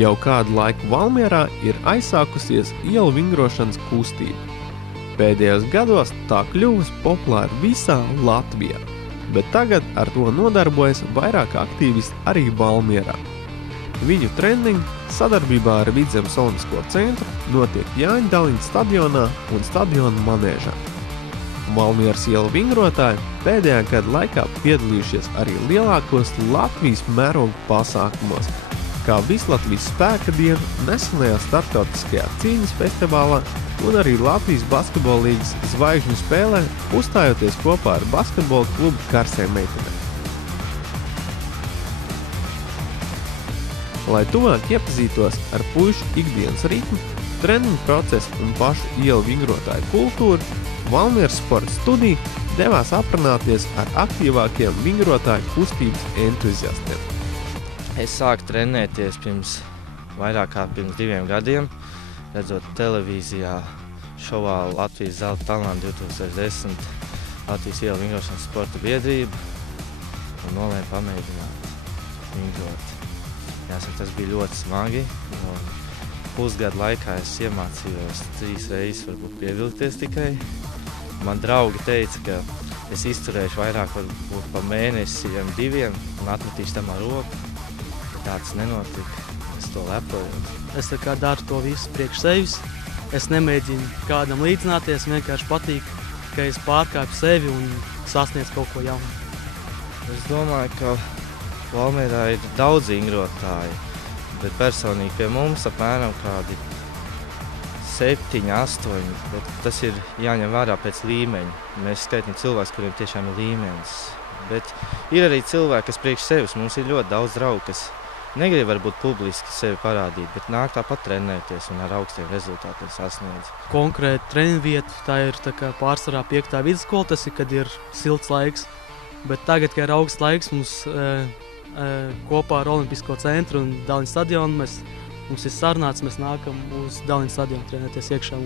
Jau kādu laiku Valmierā ir aizsākusies ielu vingrošanas kustība. Pēdējos gados tā kļuvusi populāra visā Latvijā, bet tagad ar to nodarbojas vairāk aktīvisti arī Valmierā. Viņu treniņi sadarbībā ar Vidzemes Olimpisko centru notiek Jāņa Daliņa stadionā un stadiona manēžā. Valmieras ielu vingrotāji pēdējā gada laikā piedalījušies arī lielākos Latvijas mēroga pasākumos, kā Vislatvijas spēka diena, nesenajā starptautiskajā cīņas festivālā un arī Latvijas basketbola līgas zvaigžņu spēlē, uzstājoties kopā ar basketbola klubu Karsē meitenēm. Lai tuvāk iepazītos ar puišu ikdienas ritmu, treniņu procesu un pašu ielu vingrotāju kultūru, Valmieras sporta studija devās aprunāties ar aktīvākiem vingrotāju kustības entuziastiem. Es sāku trenēties vairāk kā pirms 2 gadiem, redzot televīzijā šovā Latvijas zelta talanti 2010 Latvijas ielu vingrošanas sporta biedrība un nolēmu pamēģināt vingrot. Jāsaka, tas bija ļoti smagi, jo pusgadu laikā es iemācījos 3 reizes varbūt pievilkties tikai. Man draugi teica, ka es izturēšu vairāk varbūt pa mēnesiem 2 un atmetīšu tam ar roku. Tāds nenotika, es to lepoju. Es daru to visu priekš sevis. Es nemēģinu kādam līdzināties, vienkārši patīk, ka es pārkāpu sevi un sasniedzu kaut ko jaunu. Es domāju, ka Valmierā ir daudz vingrotāji, bet personīgi pie mums apmēram kādi 7, 8, bet tas ir jāņem vērā pēc līmeņa. Mēs skaitām cilvēkus, kuriem tiešām ir līmenis. Bet ir arī cilvēki, kas priekš sevis. Mums ir ļoti daudz draugu, kas negrib varbūt publiski sevi parādīt, bet nāk tāpat trenēties un ar augstiem rezultātiem sasniedz. Konkrēti treniņu vieta, tā ir pārsvarā 5. vidusskola, tas ir, kad ir silts laiks. Bet tagad, kad ir augsts laiks, mums kopā ar Olimpisko centru un Daliņa stadionu mums ir sarunāts, mēs nākam uz Daliņa stadionu trenēties iekšā.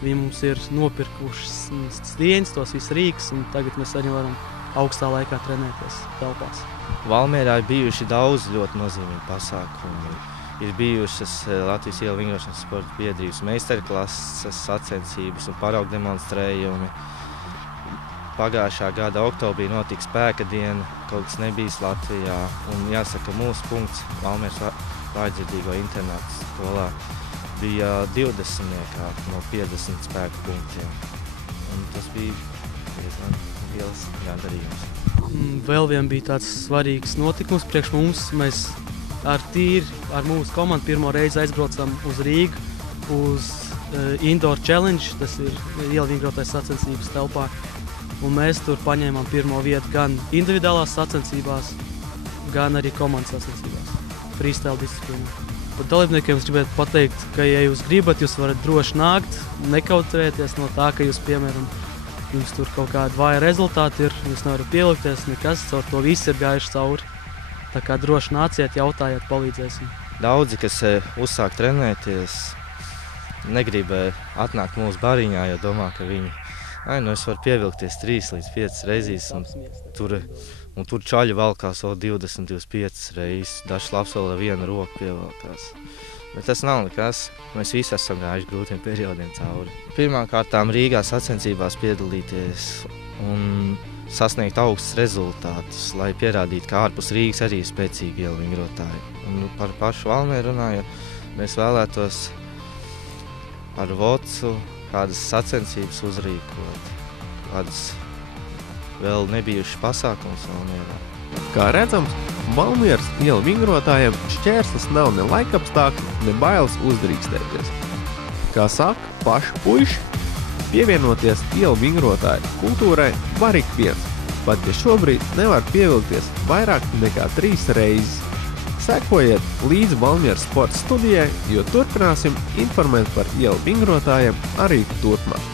Viņi mums ir nopirkuši stieņus, tos visu rīks, un tagad mēs arī varam augstā laikā trenēties telpās. Valmierā ir bijuši daudz ļoti nozīmīgi pasākumi. Ir bijušas Latvijas ielu vingrošanas sporta biedrības meistarklases sacensības un paraugu demonstrējumi. Pagājušā gada oktobrī notika spēka diena, kaut kas nebijis Latvijā. Un jāsaka, mūsu punkts Valmieras vājdzirdīgo internātu skolā bija 20 no 50 spēku punktiem. Un tas bija diezgan liels gandarījums. Vēl vien bija tāds svarīgs notikums priekš mums. Mēs ar mūsu komandu pirmo reizi aizbraucam uz Rīgu, uz Indoor Challenge, tas ir ielu vingrotais sacensības telpā. Un mēs tur paņēmām pirmo vietu gan individuālās sacensībās, gan arī komandas sacensībās, freestyle disciplīnā. Par dalībniekiem es gribētu pateikt, ka, ja jūs gribat, jūs varat droši nākt, nekautrēties no tā, ka jūs, piemēram, jums tur kaut kādi vāji rezultāti ir, jūs nevarat pielikties, nekas, caur to viss ir gājuši cauri. Tā kā droši nāciet, jautājiet, palīdzēsim. Daudzi, kas uzsāk trenēties, negrib atnākt mūsu bariņā, jo domā, ka viņi es varu pievilkties 3 līdz 5 reizes, un tur čaļi valkās vēl 20, 25 reizes. Dažs labs vēl ar 1 roku pievalkās. Bet tas nav nekas. Mēs visi esam gājuši grūtiem periodiem cauri. Pirmkārtām Rīgā sacensībās piedalīties un sasniegt augstus rezultātus, lai pierādītu, ka ārpus Rīgas arī ir spēcīgi ielu vingrotāji. Un par pašu Valmieru runājot, mēs vēlētos ar Vocu kādas sacensības uzrīkot, kādas vēl nebijušas pasākums Valmierā. Kā redzams, Valmieras ielu vingrotājiem šķērslis nav ne laikapstākļi, ne bailes uzdrīkstēties. Kā saka paši puiši, pievienoties ielu vingrotāju kultūrai var ik viens, pat ja šobrīd nevar pievilkties vairāk nekā 3 reizes. Sekojiet līdz Valmieras sporta studijai, jo turpināsim informēt par ielu vingrotājiem arī turpmāk.